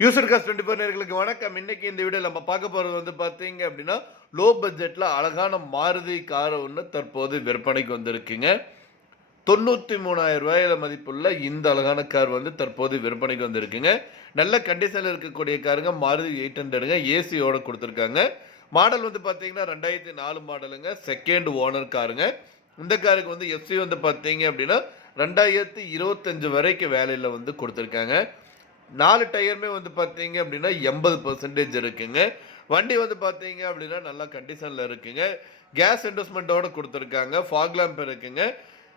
User cost 24 நேயர்களுக்கு வணக்கம். இன்னைக்கு இந்த வீடியோல நம்ம பார்க்க போறது வந்து பார்த்தீங்க அப்படின்னா, லோ பட்ஜெட்ல அழகான மாருதி கார் ஒண்ணு தற்போது விற்பனைக்கு வந்திருக்குங்க. ரூ. 93,000 மதிப்புள்ள இந்த அழகான கார் வந்து தற்போது விற்பனைக்கு வந்திருக்குங்க. நல்ல கண்டிஷன்ல இருக்கக்கூடிய காருங்க. மாருதி 800ங்க. ஏசியோட குடுத்துருக்காங்க. மாடல் வந்து பார்த்தீங்கன்னா 2004 மாடலுங்க. செகண்ட் ஓனர் காருங்க. இந்த காருக்கு வந்து எஃப்சி வந்து பார்த்தீங்க அப்படின்னா 2025 வரைக்கும் வேலையில வந்து குடுத்துருக்காங்க. 4 டயருமே வந்து பார்த்தீங்க அப்படின்னா 80% இருக்குங்க. வண்டி வந்து பார்த்தீங்க அப்படின்னா நல்லா கண்டிஷன்ல இருக்குங்க. கேஸ் என்டோஸ்மென்ட்டோட குடுத்துருக்காங்க. ஃபாக் லேம்ப் இருக்குங்க.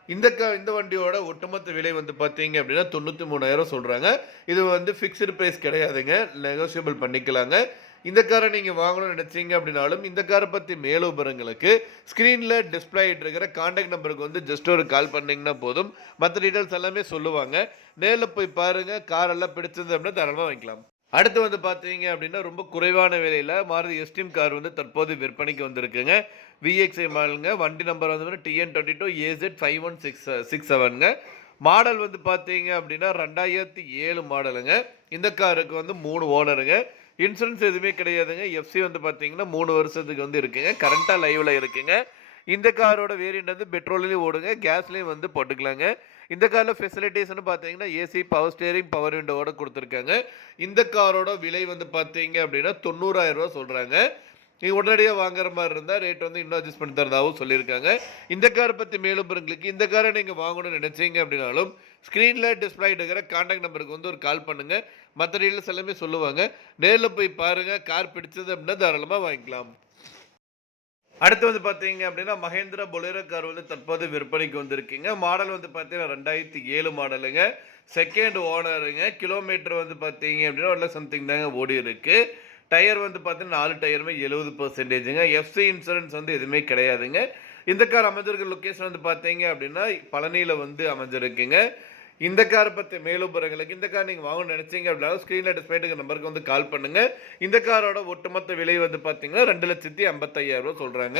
இந்த வண்டியோட ஒட்டுமொத்த விலை வந்து பார்த்தீங்க அப்படின்னா 93,000 சொல்றாங்க. இது வந்து ஃபிக்ஸ்டு பிரைஸ் கிடையாதுங்க. நெகோஷியபிள் பண்ணிக்கலாங்க. இந்த காரை நீங்க வாங்கணும்னு நினைச்சீங்க அப்படின்னாலும், இந்த காரை பத்தி மேலும் விவரங்களுக்கு ஸ்கிரீன்ல டிஸ்ப்ளே ஆயிட்டு இருக்கிற கான்டாக்ட் நம்பருக்கு வந்து ஜஸ்ட் ஒரு கால் பண்ணீங்கன்னா போதும். மத்த டீடைல்ஸ் எல்லாமே சொல்லுவாங்க. நேர்ல போய் பாருங்க. கார் எல்லாம் பிடிச்சிருந்தது அப்படின்னா தாராளமா வாங்கிக்கலாம். அடுத்து வந்து பார்த்தீங்க அப்படின்னா, ரொம்ப குறைவான விலையில மாருதி எஸ்டீம் கார் வந்து தற்போது விற்பனைக்கு வந்திருக்குங்க. விஎக்ஸ்ஐ மாடலுங்க. வண்டி நம்பர் வந்து TN22 AZ5167ங்க. மாடல் வந்து பார்த்தீங்க அப்படின்னா 2007 மாடலுங்க. இந்த காருக்கு வந்து 3 ஓனருங்க. இன்சூரன்ஸ் எதுவுமே கிடையாதுங்க. எஃப்சி வந்து பார்த்தீங்கன்னா 3 வருஷத்துக்கு வந்து இருக்குங்க. கரண்ட்டா லைவ்ல இருக்குங்க. இந்த காரோட வேரியன்ட் வந்து பெட்ரோல்லையும் ஓடுங்க. கேஸ்லயும் வந்து போட்டுக்கலாங்க. இந்த கார்ல ஃபெசிலிட்டிஸ்னு பார்த்தீங்கன்னா, ஏசி, பவர் ஸ்டீரிங், பவர் விண்டோவோட குடுத்துருக்காங்க. இந்த காரோட விலை வந்து பார்த்தீங்க அப்படின்னா ரூ. 90,000 சொல்றாங்க. நீங்க உடனடியா வாங்குற மாரி இருந்தா ரேட் வந்து இன்னும் அட்ஜஸ்ட் பண்ணி தரதாவும் சொல்லியிருக்காங்க. இந்த கார் பத்தி மேலும் விவரங்களுக்கு இந்த காரை நீங்க வாங்கணும்னு நினைச்சீங்க அப்படின்னாலும், ஸ்கிரீன்ல டிஸ்ப்ளே ஆயிட்டு இருக்கிற கான்டாக்ட் நம்பருக்கு வந்து ஒரு கால் பண்ணுங்க. மத்த டீடைல்ஸ் எல்லாமே சொல்லுவாங்க. நேர்ல போய் பாருங்க. கார் பிடிச்சது அப்படின்னா தாராளமா வாங்கிக்கலாம். அடுத்து வந்து பார்த்தீங்க அப்படின்னா, மஹேந்திரா பொலேரோ கார் வந்து தற்போது விற்பனைக்கு வந்திருக்குங்க. மாடல் வந்து பார்த்தீங்கன்னா 2007 மாடலுங்க. செகண்ட் ஓனருங்க. கிலோமீட்டர் வந்து பார்த்தீங்க அப்படின்னா 1 சம்திங் தாங்க ஓடி இருக்கு. டயர் வந்து பார்த்தீங்கன்னா 4 டயருமே 70%ங்க. எஃப்சி இன்சூரன்ஸ் வந்து எதுவுமே கிடையாதுங்க. இந்த கார் அமைஞ்சிருக்க லொகேஷன் வந்து பார்த்தீங்க அப்படின்னா, பழனியில வந்து அமைஞ்சிருக்குங்க. இந்த கார பத்தி மேலும் விவரங்களுக்கு இந்த கார் நீங்க வாங்கணும்னு நினைச்சீங்க அப்படின்னா, ஸ்கிரீன்ல டிஸ்ப்ளே ஆயிட்டு இருக்க நம்பருக்கு வந்து கால் பண்ணுங்க. இந்த காரோட ஒட்டுமொத்த விலை வந்து பார்த்தீங்கன்னா, ரூ. 2,55,000 சொல்றாங்க.